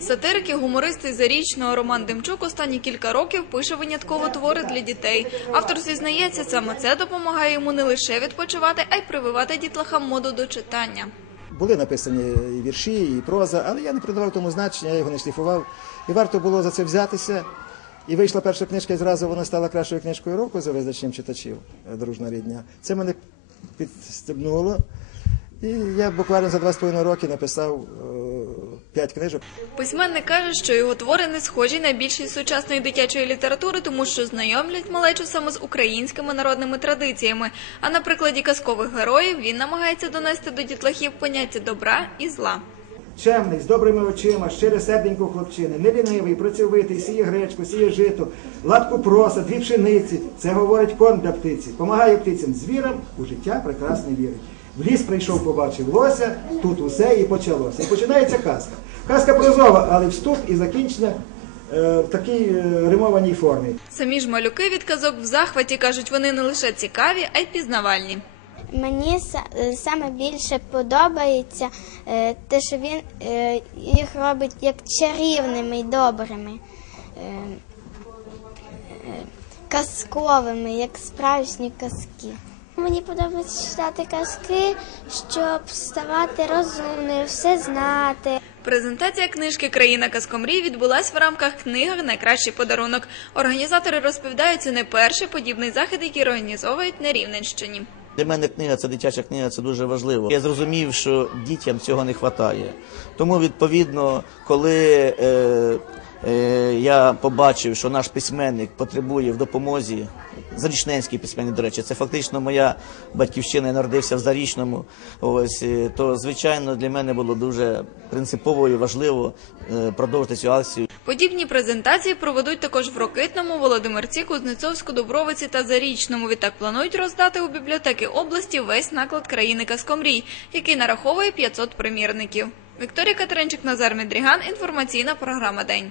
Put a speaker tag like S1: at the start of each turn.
S1: Сатирики, гумористи зарічного Роман Демчук останні кілька років пише винятково твори для дітей. Автор зізнається, саме це допомагає йому не лише відпочивати, а й прививати дітлахам моду до читання.
S2: Були написані і вірші, і проза, але я не придавав тому значення, я його не шліфував. І варто було за це взятися. І вийшла перша книжка, і зразу вона стала кращою книжкою року за визначенням читачів е, Дружна рідня. Це мене підстебнуло. І я буквально за два з половиною роки написав е, п'ять книжок.
S1: Письменник каже, що його твори не схожі на більшість сучасної дитячої літератури, тому що знайомлять малечу саме з українськими народними традиціями. А на прикладі казкових героїв він намагається донести до дітлахів поняття добра і зла.
S2: Чемний, з добрими очима, щире серденько хлопчини, нелінивий, працьовитий, сіє гречку, сіє жито, латку проса, дві пшениці. Це говорить кон для птиці. Помагає птицям звірам у життя прекрасне вірить. В ліс прийшов, побачив лося, тут усе і почалося. І починається казка. Казка прозова, але вступ і закінчення е, в такій е, римованій формі.
S1: Самі ж малюки від казок в захваті кажуть, вони не лише цікаві, а й пізнавальні.
S3: Мені са- е, саме більше подобається е, те, що він е, їх робить як чарівними і добрими, е, е, казковими, як справжні казки. Мені подобається читати казки, щоб ставати розумною, все знати.
S1: Презентація книжки Країна казкомрій відбулась в рамках книги Найкращий подарунок. Організатори розповідають, це не перший подібний захід, який організовують на Рівненщині.
S4: Для мене книга, це дитяча книга, це дуже важливо. Я зрозумів, що дітям цього не вистачає. Тому, відповідно, коли е, е, я побачив, що наш письменник потребує в допомозі, Зарічненський письменник, до речі, це фактично моя батьківщина, я народився в Зарічному. Ось е, то, звичайно, для мене було дуже принципово і важливо е, продовжити цю акцію.
S1: Подібні презентації проведуть також в Рокитному, Володимирці, Кузнецовську, Дубровиці та Зарічному. Відтак планують роздати у бібліотеки області весь наклад країни Казкомрій, який нараховує 500 примірників. Вікторія Катеринчик, Назар Медріган. Інформаційна програма День.